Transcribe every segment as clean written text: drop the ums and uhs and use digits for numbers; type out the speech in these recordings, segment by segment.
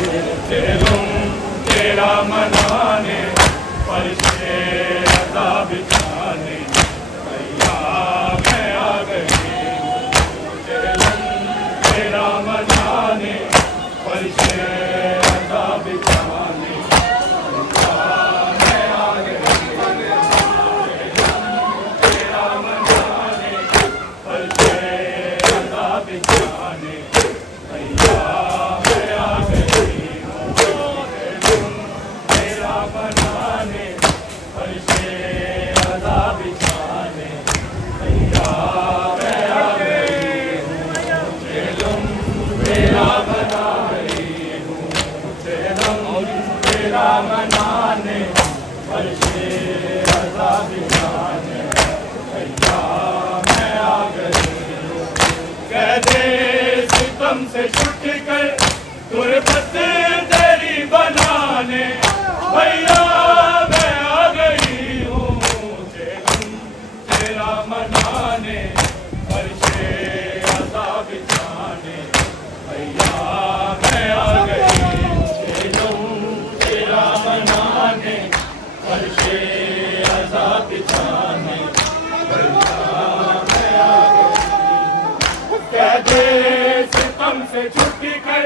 चेलुम तेरा मनाने फरिश्ते अज़ा बिछाने भैया मैं आ गई हूँ। चेलुम तेरा मनाने फरिश्ते अज़ा बिछाने भैया मैं आ गई हूँ। चेलुम तेरा मनाने फरिश्ते अज़ा बिछाने भैया मैं आ गई हूँ। चेलुम तेरा मनाने फरिश्ते अज़ा बिछाने भैया मैं आ गई हूँ। चेलुम तेरा मना रही हूँ। चेलुम तेरा मनाने फरिश्ते अज़ा बिछाने भैया मैं आ गई हूँ। कह दे सितम से छुट कर गुरबत तेरी बनाने भैया मैं आ गई हूँ। चेलुम तेरा मनाने फरिश्ते अज़ा बिछाने भैया मैं आ गई हूँ। चेलुम तेरा मनाने फरिश्ते अज़ा बिछाने भैया मैं आ गई हूँ। कह दे सितम से छुट कर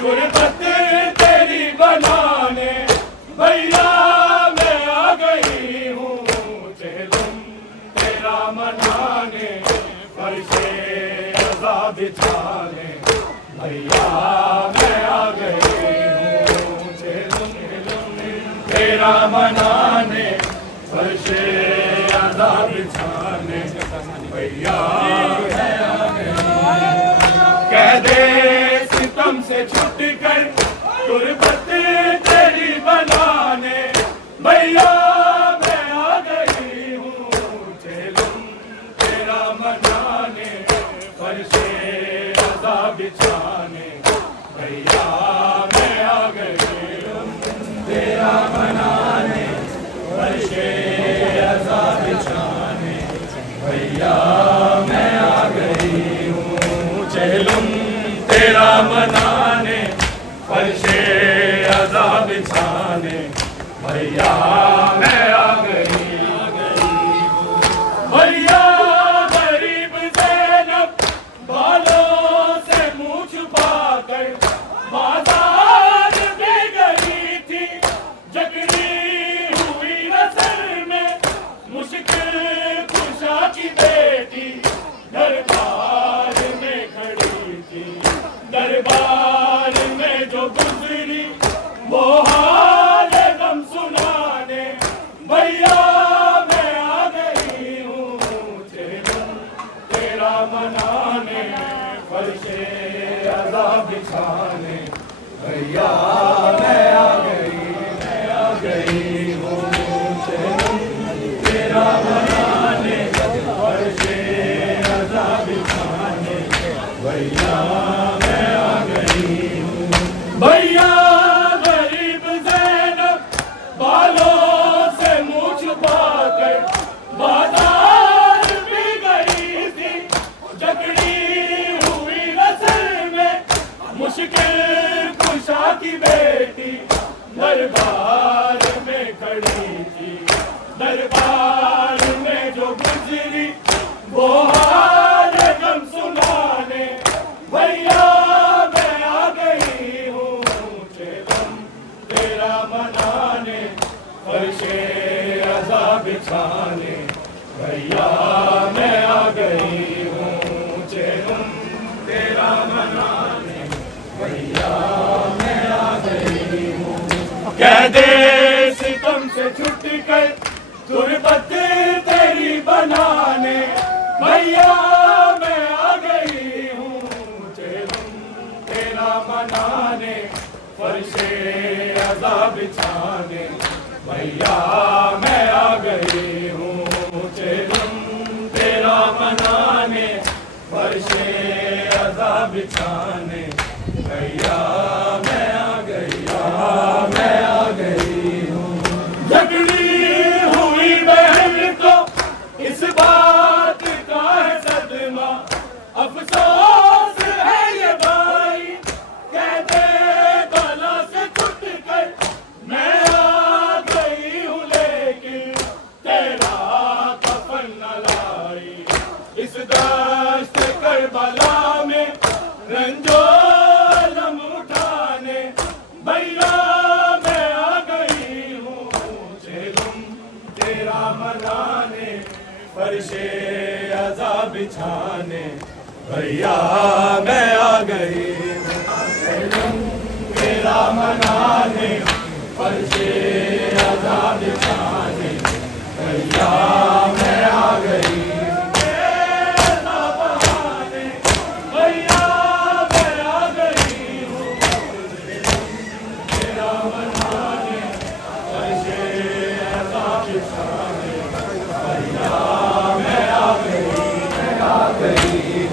गुरबत तेरी बनाने भैया मैं आ गई हूँ। चेलुम तेरा मनाने फरिश्ते अज़ा बिछाने भैया मैं आ गई हूँ। चेलुम तेरा मनाने फरिश्ते अज़ा बिछाने भैया मैं आ गई हूँ। कह दे सितम से छुट कर गुरबत तेरी बनाने भैया मैं आ गई हूँ। चेलुम तेरा मनाने फरिश्ते अज़ा बिछाने भैया मैं आ गई हूँ। तेरा मनाने फरिश्ते अज़ा बिछाने भैया मैं आ गई हूँ। चेलुम तेरा मनाने फरिश्ते अज़ा बिछाने भैया मैं आ गई हूँ। भैया गरीब ज़ैनब बालों से मुँह छुपाकर बाजार में गई थी। जकड़ी हुई नसर में मुश्किल कुशा की बेटी दरबार में खड़ी थी। दरबार में जो गुजरी वो हाल गम सुनाने भैया मैं आ गई हूँ। चेलुम तेरा मनाने फरिश्ते अज़ा बिछाने भैया मैं आ गई हूँ। चेलुम तेरा मनाने फरिश्ते अज़ा बिछाने भैया मैं आ गई हूँ। भैया गरीब ज़ैनब बालों से मुँह छुपाकर बाजार में गई थी। जकड़ी हुई नस्ल में मुश्किल कुशा की बेटी दरबार में खड़ी थी। दरबार में जो गुजरी वो हाल गम सुनाने भैया मैं आ गई हूँ। चेलुम तेरा मनाने फरिश्ते अज़ा बिछाने भैया मैं आ गई हूँ। चेलुम तेरा मनाने भैया मैं आ गई हूँ। कह दे सितम से छुट कर गुरबत तेरी बनाने भैया मैं आ गई हूँ। चेलुम तेरा मनाने फरिश्ते अज़ा बिछाने भैया मैं आ गई हूँ। चेलुम तेरा मनाने फरिश्ते अज़ा बिछाने भैया मैं आ गई हूँ। झगड़ी हुई बहन को इस बात का है सदमा, अफसोस है ये भाई कहते भला भैया मैं आ गई मेरा मनाने फर्शे आजाद खाने भैया मैं आ गई मेरा बहाने भैया मैं आ गई हूँ मेरा मनाने फर्शे आजाद खाने भैया मैं आ गई मैं आ गई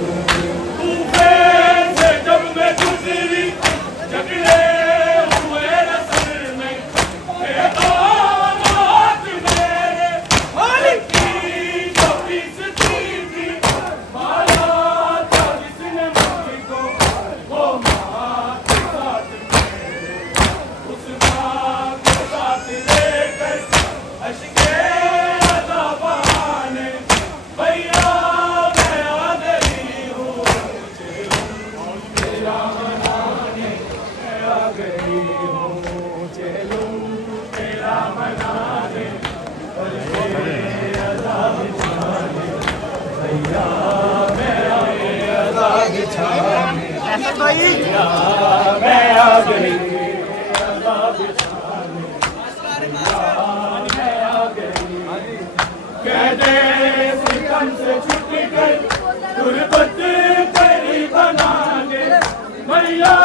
कहते सितम से छुट कर गुरबत तेरी बनाने भैया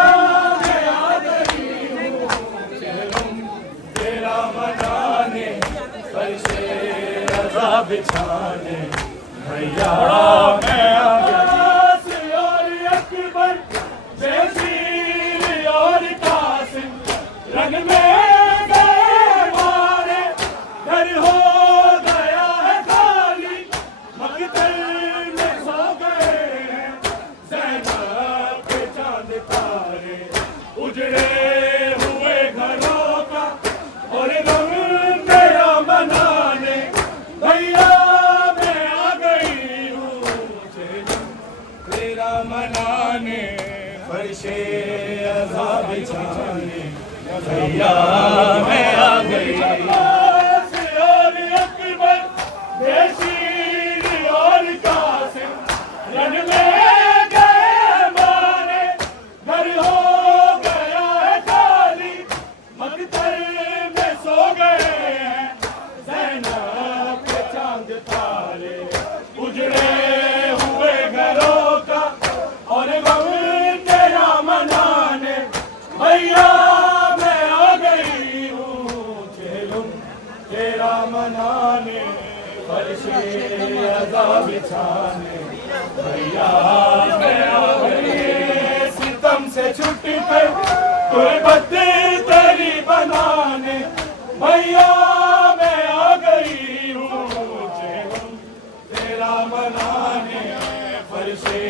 मैं आ गई हूँ चलूं तेरा मनाने फर्शे रज़ा बिछाने भैया मैं आ गई रंग में गए मारे घर हो गया है खाली मकतल में सो गए हैं ज़ैनब के चांद तारे उजड़े हुए घरों का और गम मेरा मनाने भैया मैं आ गई हूँ तेरा मनाने फर्शे अज़ा बिछाने भैया मैं आ गई और अकबर बेशीर और कासिम रन में गए मारे घर हो गया है खाली मकतल में सो गए हैं ज़ैनब के चांद तारे उजड़े हुए घरों का और गम तेरा मनाने भैया तेरा मनाने फर्शे अज़ा बिछाने भैया मैं आ गई सितम से छुट कर गुरबत तेरी बनाने भैया मैं आ गई हूँ तेरा मनाने फर्शे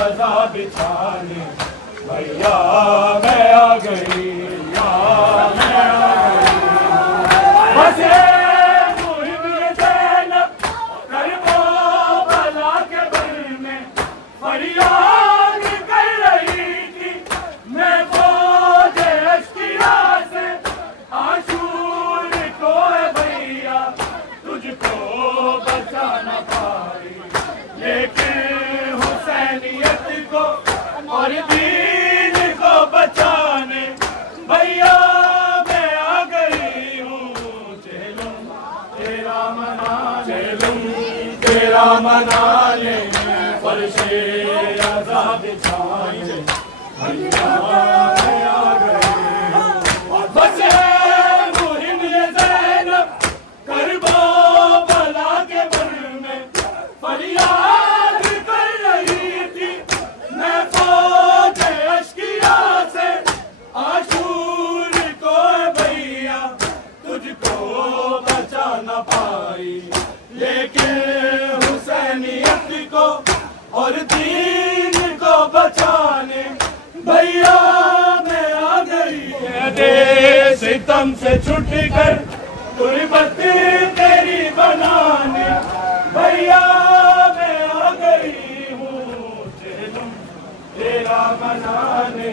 अज़ा बिछाने भैया मैं आ गई फरियाद कर रही थी मैं फौज अश्किया से आशूर को है भैया तुझको बचा न पाई लेकिन हुसैनियत को और दीन को बचाने भैया मैं आ गई हूँ चलूं तेरा मनाने फर्शे अज़ा बिछाने भैया मैं आ गई बस मुहिम ये ज़ैनब करबला के बर में फरियाद कर रही थी मैं फौज अश्किया से आशूर को भैया तुझको बचा न पाई लेकिन हुसैनियत को और दीन को बचाने भैया मैं आ गई कहते सितम से छुट कर गुरबत तेरी बनाने भैया मैं आ गई हूँ चलूं तेरा मनाने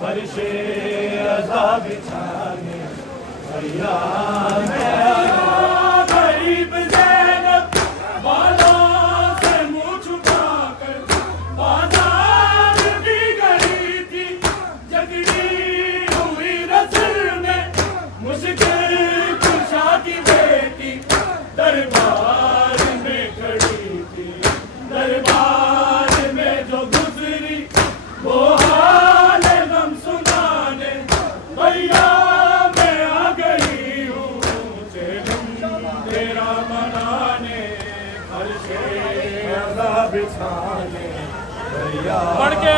फर्शे अज़ा बिछाने भैया मैं आ गरीब ज़ैनब बाला से मुँह छुपाकर साने दरिया बढ़ के